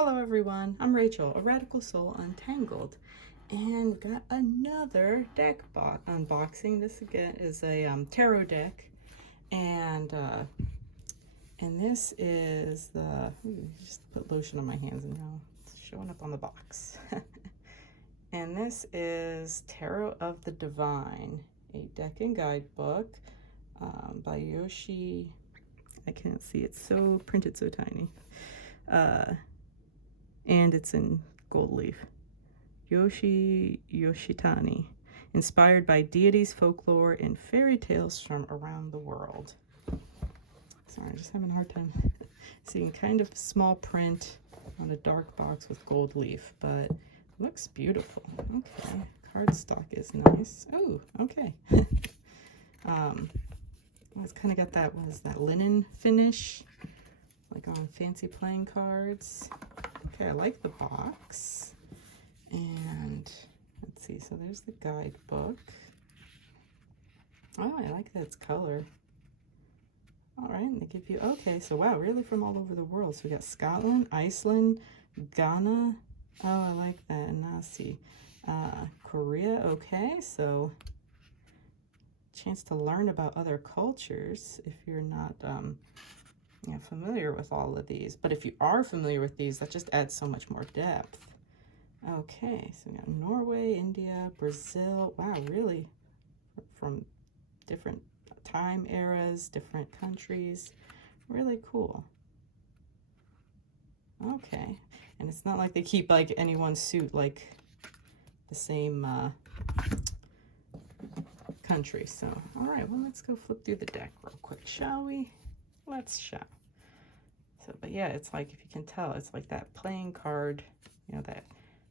Hello everyone, I'm Rachel, a Radical Soul Untangled, and we got another deck unboxing. This again is a tarot deck, and this is the, just put lotion on my hands and now it's showing up on the box. And this is Tarot of the Divine, a deck and guidebook by Yoshi. I can't see, it's so printed so tiny. And it's in gold leaf. Yoshitani, inspired by deities, folklore, and fairy tales from around the world. Sorry, I'm just having a hard time seeing kind of small print on a dark box with gold leaf, but it looks beautiful. Okay, cardstock is nice. Oh, okay. It's kind of got that, what is that, linen finish, like on fancy playing cards. Okay, I like the box. And let's see, so there's the guidebook. Oh, I like that it's color. All right, and they give you, okay, so wow, really from all over the world. So we got Scotland, Iceland, Ghana. Oh, I like that. And now see, Korea. Okay, so chance to learn about other cultures if you're not familiar with all of these. But if you are familiar with these, that just adds so much more depth. Okay, so we got Norway, India, Brazil. Wow, really from different time eras, different countries. Really cool. Okay, and it's not like they keep like any one suit like the same country. So, all right, well, let's go flip through the deck real quick, shall we? Let's show. So, but yeah, it's like, if you can tell, it's like that playing card, that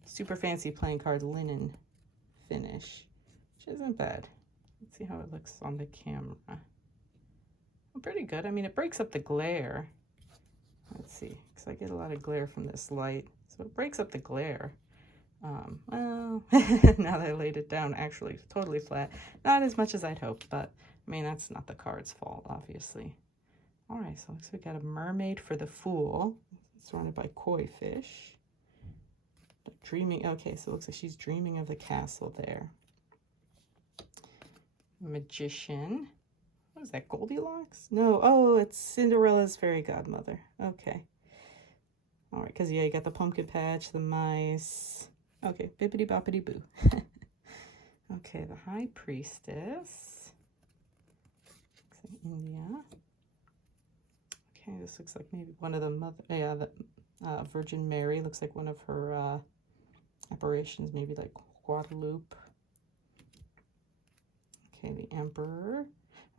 super fancy playing card linen finish, which isn't bad. Let's see how it looks on the camera. Well, pretty good. I mean, it breaks up the glare. Let's see, because I get a lot of glare from this light. So it breaks up the glare. Well, now that I laid it down, actually totally flat. Not as much as I'd hoped, but I mean, that's not the card's fault, obviously. All right, so looks like we got a mermaid for the fool, surrounded by koi fish. Dreaming, okay, so it looks like she's dreaming of the castle there. Magician. What is that, Goldilocks? No, oh, it's Cinderella's fairy godmother. Okay. All right, because, yeah, you got the pumpkin patch, the mice. Okay, bippity boppity boo. Okay, the high priestess. Looks like India. Okay, this looks like maybe one of the mother, yeah, the Virgin Mary. Looks like one of her apparitions, maybe like Guadalupe. Okay, the Emperor.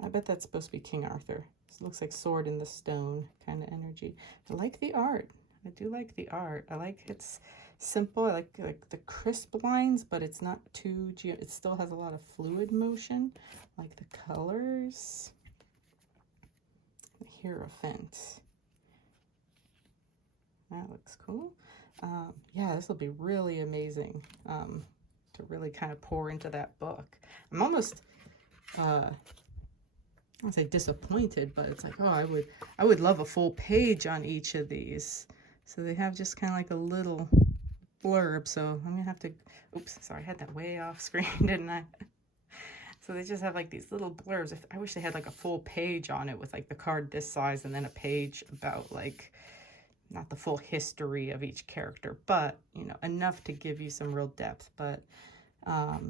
I bet that's supposed to be King Arthur. This looks like sword in the stone kind of energy. I like the art. I do like the art. I like it's simple. I like the crisp lines, but it's not too, it still has a lot of fluid motion. I like the colors. The Hierophant. That looks cool. Yeah, this will be really amazing to really kind of pour into that book. I'm almost, I won't say disappointed, but it's like, oh, I would love a full page on each of these. So they have just kind of like a little blurb. So I'm gonna have to, oops, sorry, I had that way off screen, didn't I? So they just have like these little blurbs. I wish they had like a full page on it with like the card this size and then a page about like, not the full history of each character, but, enough to give you some real depth. But I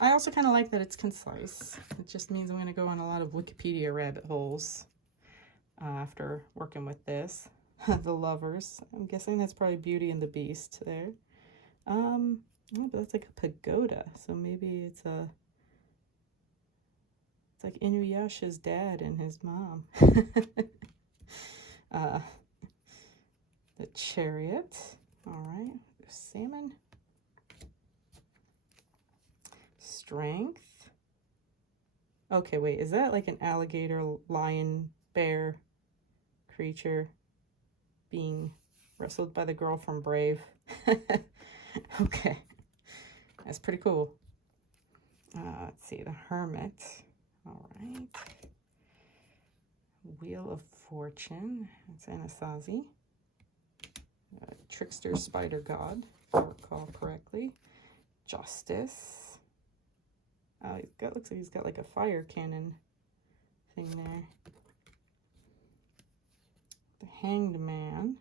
also kind of like that it's concise. It just means I'm going to go on a lot of Wikipedia rabbit holes after working with this. The Lovers. I'm guessing that's probably Beauty and the Beast there. Oh, but that's like a pagoda. So maybe it's like Inuyasha's dad and his mom. The Chariot. All right. Salmon. Strength. Okay, wait. Is that like an alligator, lion, bear creature being wrestled by the girl from Brave? Okay. That's pretty cool. Let's see. The Hermit. All right. Wheel of Fortune. It's Anasazi. Trickster Spider God, if I recall correctly. Justice. Looks like he's got like a fire cannon thing there. The Hanged Man.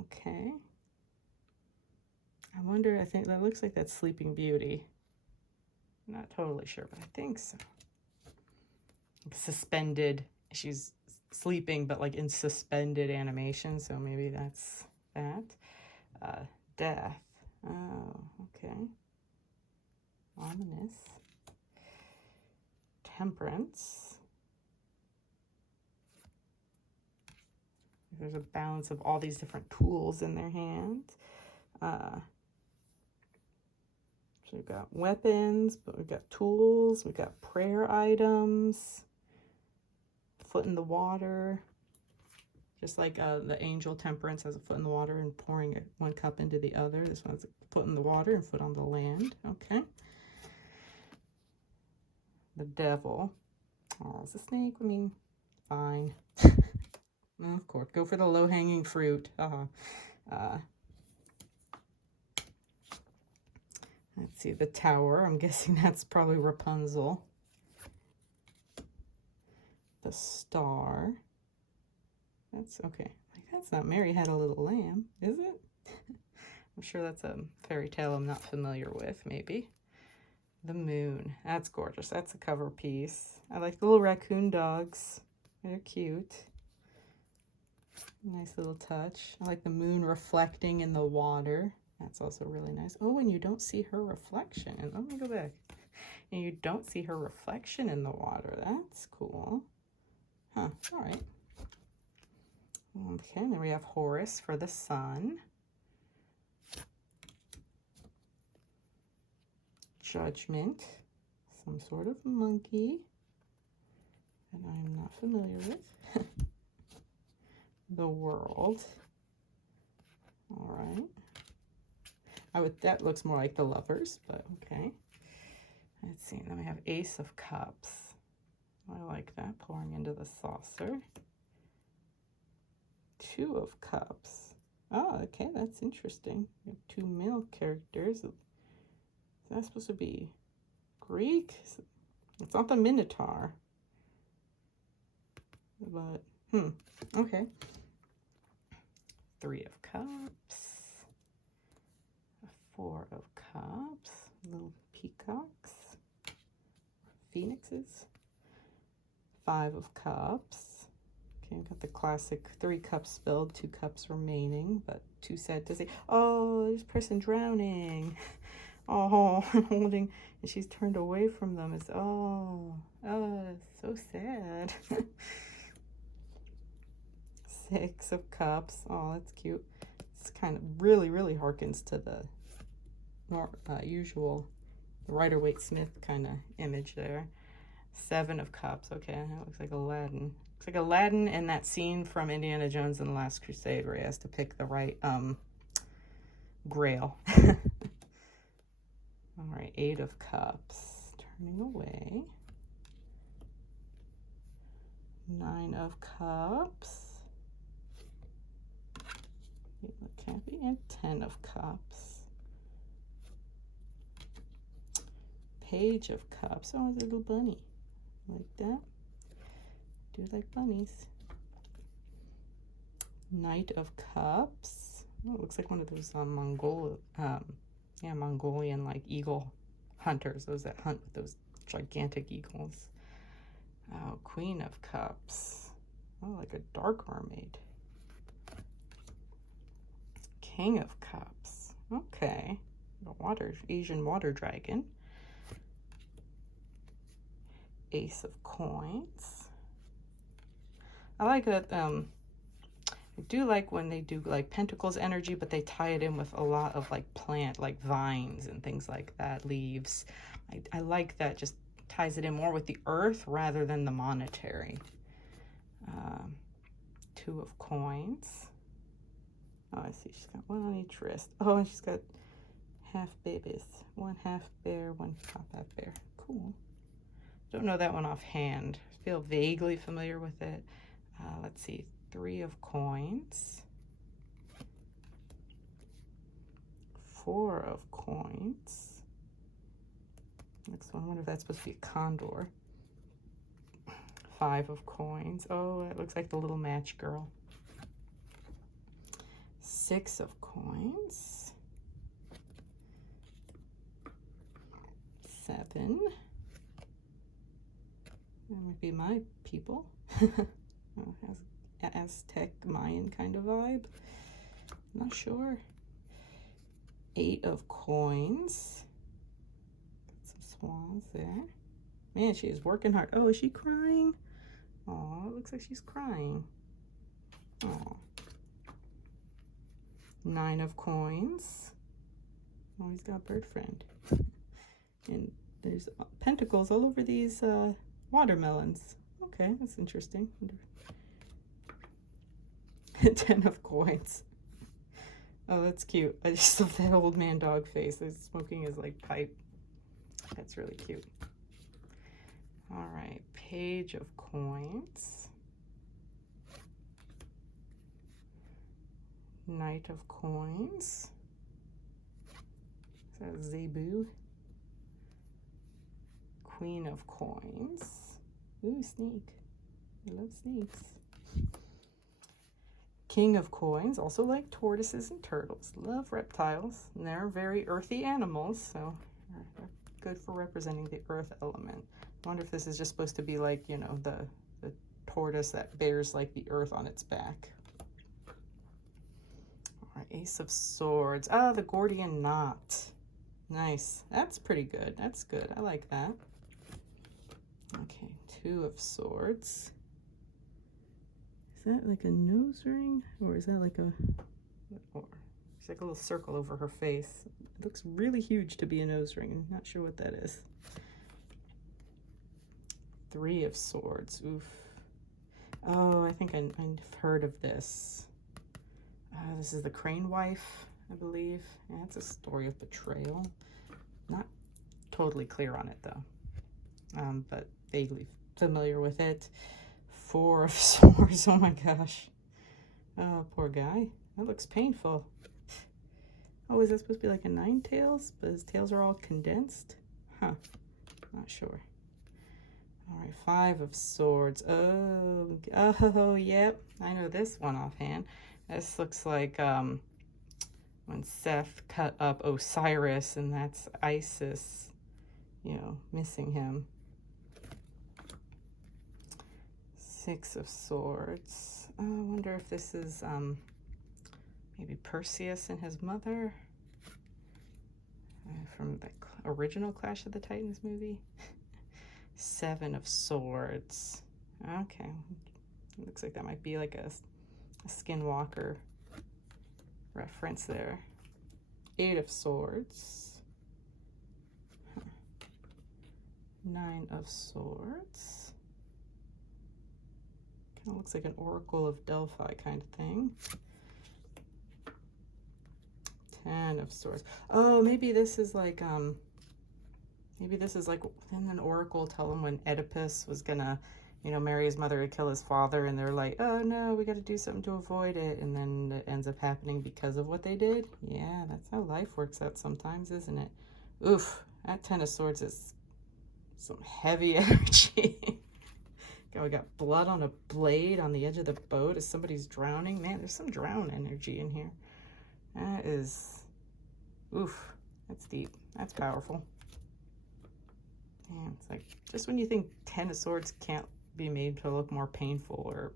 Okay. I wonder, I think that looks like that's Sleeping Beauty. I'm not totally sure, but I think so. Suspended. She's sleeping, but like in suspended animation, so maybe that's that. Death. Oh, okay. Ominous. Temperance. There's a balance of all these different tools in their hands. So we've got weapons, but we've got tools, we've got prayer items, foot in the water. Just like the angel Temperance has a foot in the water and pouring one cup into the other. This one's a foot in the water and foot on the land. Okay. The Devil. Oh, it's a snake. I mean, fine. Of course, go for the low-hanging fruit. Let's see, the Tower. I'm guessing that's probably Rapunzel. The Star. That's okay. Like, that's not Mary Had a Little Lamb, is it? I'm sure that's a fairy tale I'm not familiar with, maybe. The Moon. That's gorgeous. That's a cover piece. I like the little raccoon dogs. They're cute. Nice little touch. I like the moon reflecting in the water. That's also really nice. Oh, and you don't see her reflection. And let me go back. And you don't see her reflection in the water. That's cool. Huh. All right. Okay, then we have Horus for the sun. Judgment. Some sort of monkey that I'm not familiar with. The World. All right. That looks more like the Lovers, but okay. Let's see. Then we have Ace of Cups. I like that, pouring into the saucer. Two of Cups. Oh, okay, that's interesting. We have two male characters. Is that supposed to be Greek? It's not the Minotaur. But, okay. Three of Cups. Four of Cups. Little peacocks. Phoenixes. Five of Cups. Okay, we've got the classic 3 cups spilled, 2 cups remaining, but too sad to say. Oh, there's a person drowning. Oh, I'm holding, and she's turned away from them. It's, oh, so sad. 6 of Cups. Oh, that's cute. It's kind of really harkens to the usual Rider-Waite-Smith kind of image there. 7 of Cups. Okay, that looks like Aladdin. Looks like Aladdin in that scene from Indiana Jones and the Last Crusade where he has to pick the right grail. All right, 8 of Cups. Turning away. 9 of Cups. Can't be. And 10 of Cups. Page of Cups. Oh, it's a little bunny. Like that. Do like bunnies. Knight of Cups. Oh, it looks like one of those Mongolian like eagle hunters. Those that hunt with those gigantic eagles. Oh, Queen of Cups. Oh, like a dark mermaid. King of Cups. Okay. The Asian water dragon. Ace of Coins. I like that. I do like when they do like Pentacles energy, but they tie it in with a lot of like plant, like vines and things like that, leaves. I like that, just ties it in more with the earth rather than the monetary. 2 of Coins. Oh, I see. She's got 1 on each wrist. Oh, and she's got half babies. 1 half bear, 1 half bear. Cool. Don't know that one offhand. I feel vaguely familiar with it. Let's see. 3 of Coins. 4 of coins. Next one, I wonder if that's supposed to be a condor. 5 of coins. Oh, it looks like the little match girl. 6 of coins. 7. That might be my people. Oh, has Aztec Mayan kind of vibe. Not sure. 8 of coins. Got some swans there. Man, she is working hard. Oh, is she crying? Oh, it looks like she's crying. Oh. 9 of coins. Oh, he's got bird friend. And there's pentacles all over these watermelons. Okay, that's interesting. 10 of coins. Oh, that's cute. I just love that old man dog face. He's smoking his like pipe. That's really cute. All right, page of coins. Knight of coins. Is that Zebu? Queen of coins. Ooh, snake. I love snakes. King of coins, also like tortoises and turtles. Love reptiles, and they're very earthy animals, so they're good for representing the earth element. I wonder if this is just supposed to be like, you know, the tortoise that bears like the earth on its back. All right, Ace of Swords. Ah, the Gordian knot. Nice. That's pretty good. That's good. I like that. Okay, 2 of Swords. Is that like a nose ring? Or is that like a... Or it's like a little circle over her face. It looks really huge to be a nose ring. I'm not sure what that is. 3 of Swords. Oof. Oh, I think I've heard of this. This is the Crane Wife, I believe. Yeah, it's a story of betrayal. Not totally clear on it, though. But vaguely familiar with it. 4 of Swords. Oh my gosh. Oh, poor guy. That looks painful. Oh, is that supposed to be like a 9 tails? But his tails are all condensed? Huh. Not sure. All right, 5 of Swords. Oh, yep. I know this one offhand. This looks like when Seth cut up Osiris, and that's Isis, you know, missing him. 6 of Swords. Oh, I wonder if this is maybe Perseus and his mother from the original Clash of the Titans movie. 7 of Swords. Okay. Looks like that might be like a Skinwalker reference there. 8 of Swords. 9 of Swords. Kind of looks like an Oracle of Delphi kind of thing. 10 of Swords. Oh, maybe this is like didn't an oracle tell him when Oedipus was gonna, you know, marry his mother to kill his father, and they're like, oh no, we got to do something to avoid it, and then it ends up happening because of what they did. Yeah, that's how life works out sometimes, isn't it? Oof, that 10 of Swords is some heavy energy. God, we got blood on a blade on the edge of the boat as somebody's drowning. Man, there's some drown energy in here. That is, oof, that's deep. That's powerful. And it's like, just when you think 10 of Swords can't be made to look more painful or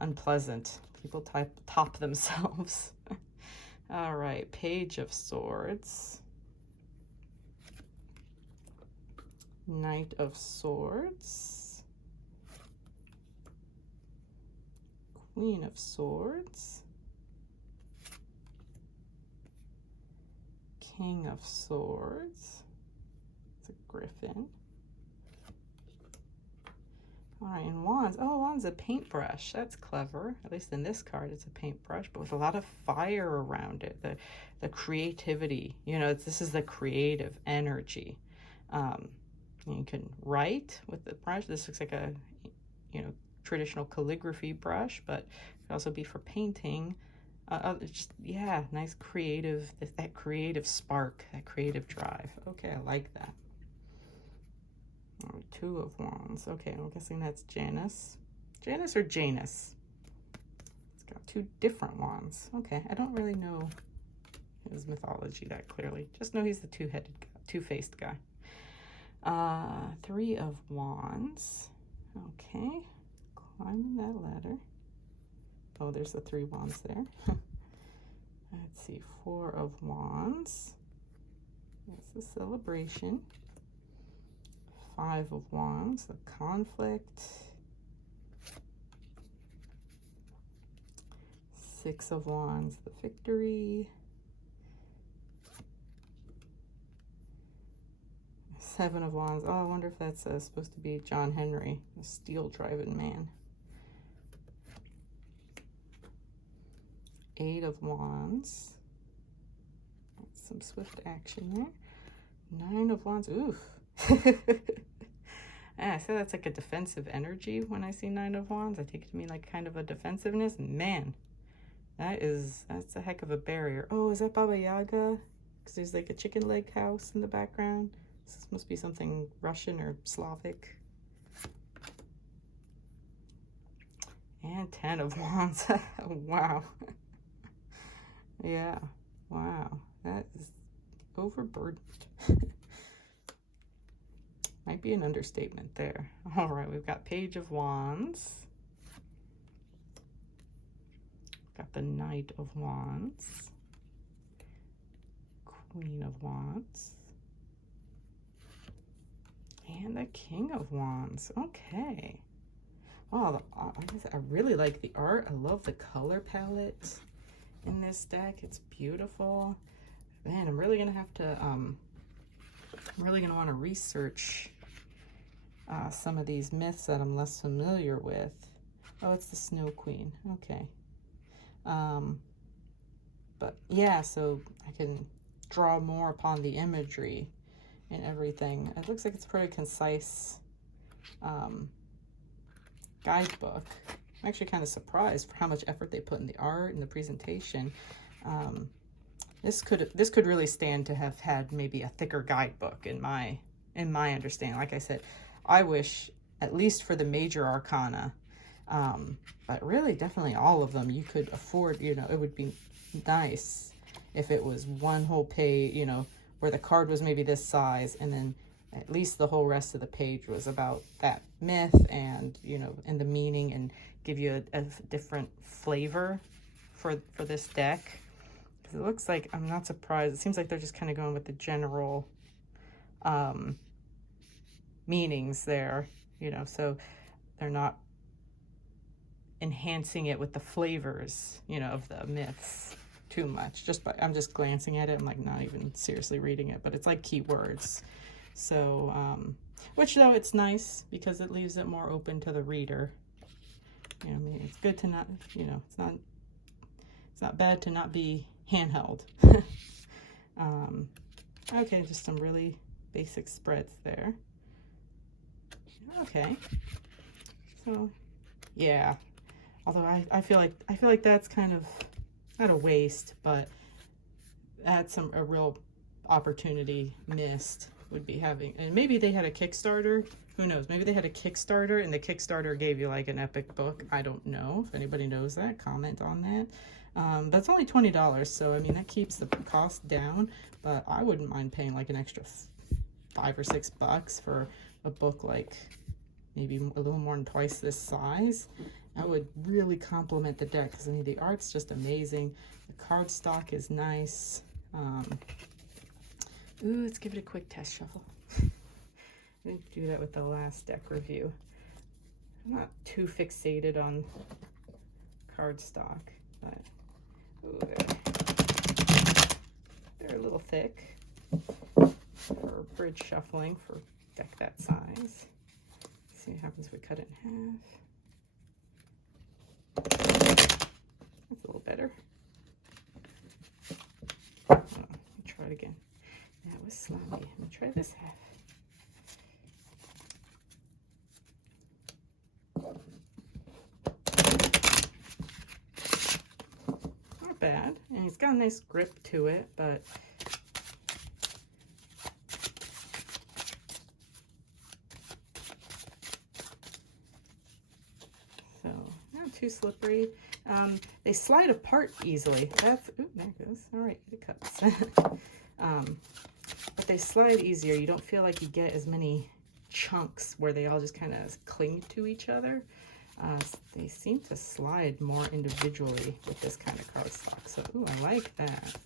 unpleasant, people top themselves. All right, Page of Swords. Knight of Swords. Queen of Swords. King of Swords. It's a griffin. All right, and wands. Oh, wands a paintbrush. That's clever. At least in this card, it's a paintbrush, but with a lot of fire around it. The creativity. You know, this is the creative energy. You can write with the brush. This looks like a, you know, traditional calligraphy brush, but it could also be for painting. Yeah, nice creative, that creative spark, that creative drive. Okay, I like that. Oh, 2 of Wands. Okay, I'm guessing that's Janus. Janus or Janus? It's got 2 different wands. Okay, I don't really know his mythology that clearly. Just know he's the two-headed, two-faced guy. 3 of Wands. Okay, climbing that ladder. Oh, there's the 3 wands there. Let's see, 4 of Wands. That's the celebration. 5 of Wands, the conflict. 6 of Wands, the victory. 7 of Wands. Oh, I wonder if that's supposed to be John Henry, a steel-driving man. 8 of Wands. That's some swift action there. 9 of Wands. Oof. I say that's like a defensive energy when I see 9 of Wands. I take it to mean like kind of a defensiveness. Man, that's a heck of a barrier. Oh, is that Baba Yaga? Because there's like a chicken leg house in the background. This must be something Russian or Slavic. And 10 of Wands. Wow. Yeah. Wow. That is overburdened. Might be an understatement there. All right, we've got Page of Wands. Got the Knight of Wands. Queen of Wands. And the King of Wands. Okay. Wow, I really like the art. I love the color palette in this deck. It's beautiful. Man, I'm really gonna have to I'm really gonna want to research some of these myths that I'm less familiar with. Oh, it's the Snow Queen. Okay. But yeah, so I can draw more upon the imagery and everything. It looks like it's a pretty concise guidebook. I'm actually kind of surprised for how much effort they put in the art and the presentation. This could really stand to have had maybe a thicker guidebook in my understanding. Like I said, I wish at least for the major arcana, but really definitely all of them you could afford. You know, it would be nice if it was one whole page, you know, where the card was maybe this size, and then at least the whole rest of the page was about that myth and, you know, and the meaning, and give you a different flavor for this deck. Because it looks like, I'm not surprised, it seems like they're just kind of going with the general meanings there, you know, so they're not enhancing it with the flavors, you know, of the myths too much. I'm just glancing at it. I'm like not even seriously reading it, but it's like keywords. So, which though it's nice because it leaves it more open to the reader. You know, I mean, it's good to not, you know, it's not bad to not be handheld. Okay, just some really basic spreads there. Okay, so yeah, although I feel like that's kind of not a waste, but that's a real opportunity missed, would be having, and maybe they had a Kickstarter, who knows, maybe they had a Kickstarter and the Kickstarter gave you like an epic book. I don't know. If anybody knows that, comment on that. That's only $20, so I mean that keeps the cost down, but I wouldn't mind paying like an extra $5 or $6 for a book like maybe a little more than twice this size. That would really complement the deck, because I mean the art's just amazing. The card stock is nice. Ooh, let's give it a quick test shuffle. I didn't do that with the last deck review. I'm not too fixated on card stock, but ooh, they're a little thick for bridge shuffling for deck that size. See what happens if we cut it in half. That's a little better. Oh, let me try it again. That was sloppy. Let me try this half. bad. And it's got a nice grip to it, but so not too slippery. They slide apart easily. That's, ooh, there it goes. All right, it cuts. But they slide easier. You don't feel like you get as many chunks where they all just kind of cling to each other. They seem to slide more individually with this kind of cardstock. So, ooh, I like that.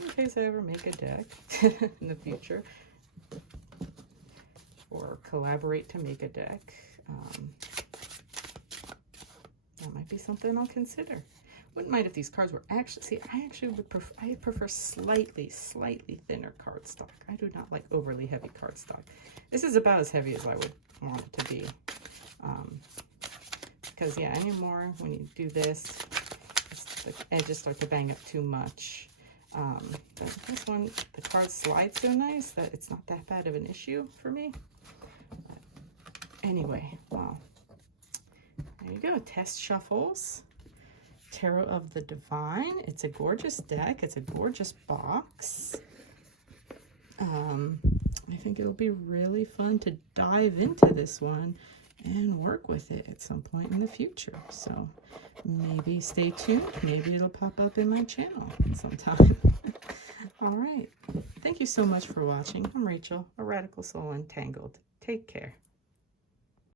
In case I ever make a deck in the future, or collaborate to make a deck, that might be something I'll consider. Wouldn't mind if these cards were actually, see, I actually would prefer, I prefer slightly thinner cardstock. I do not like overly heavy cardstock. This is about as heavy as I would want it to be. Because, yeah, anymore when you do this, the edges start to bang up too much. But this one, the cards slide so nice that it's not that bad of an issue for me. But anyway, well, there you go. Test Shuffles. Tarot of the Divine. It's a gorgeous deck. It's a gorgeous box. I think it'll be really fun to dive into this one and work with it at some point in the future. So maybe stay tuned. Maybe it'll pop up in my channel sometime. All right. Thank you so much for watching. I'm Rachel, a Radical Soul Untangled. Take care.